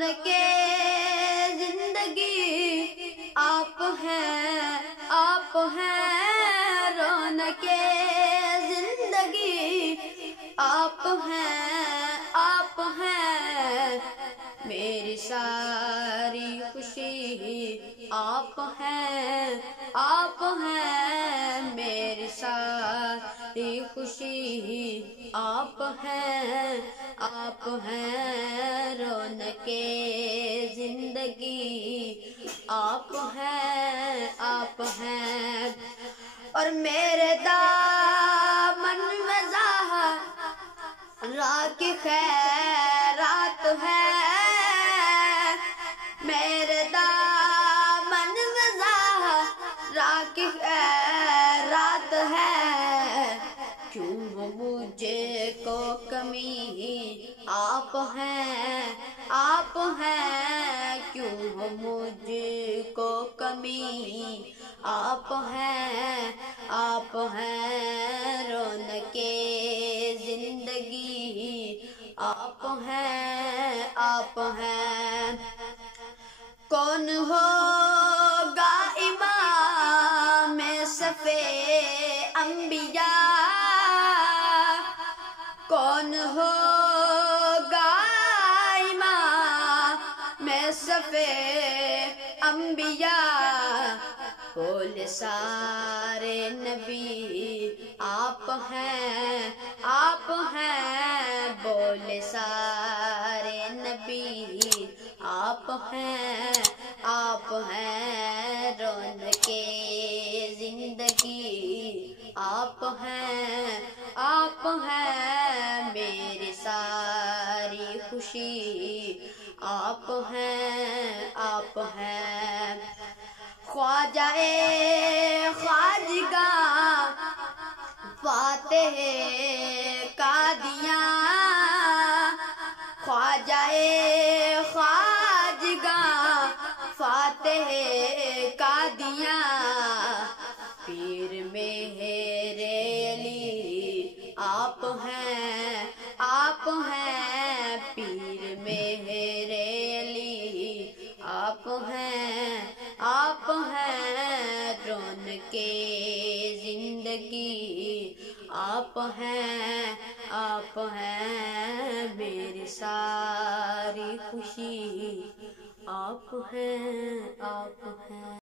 رونق زندگی آپ ہیں، آپ ہیں، رونق زندگی آپ ہیں، آپ ہیں، میری ساری خوشی آپ ہیں، آپ ہیں، میری ساری خوشی آپ ہیں، آپ ہیں، رونق زندگی آپ ہیں، آپ ہیں، اور میرے دامن میں زہرا کی خیرات ہے، میرے دامن میں زہرا کی خیرات ہے، کیوں مجھے کو کمی آپ ہیں، آپ ہیں، کیوں مجھ کو کمی آپ ہیں، آپ ہیں، رونق زندگی آپ ہیں، آپ ہیں، کون ہوگا امام صف انبیاء، کون ہوگا امام صف انبیاء، بول سارے نبی آپ ہیں، آپ ہیں، بول سارے نبی آپ ہیں، آپ ہیں، رونق زندگی آپ ہیں، آپ ہیں، میری ساری خوشی آپ ہیں، آپ ہیں، خواجہ خواجگاں فاتح قادیاں، خواجہ خواجگاں فاتح قادیاں، پیر مہر علی آپ ہیں، آپ ہیں، پیر مہر علی آپ ہیں، آپ ہیں، رونق زندگی آپ ہیں، آپ ہیں، میری ساری خوشی آپ ہیں، آپ ہیں۔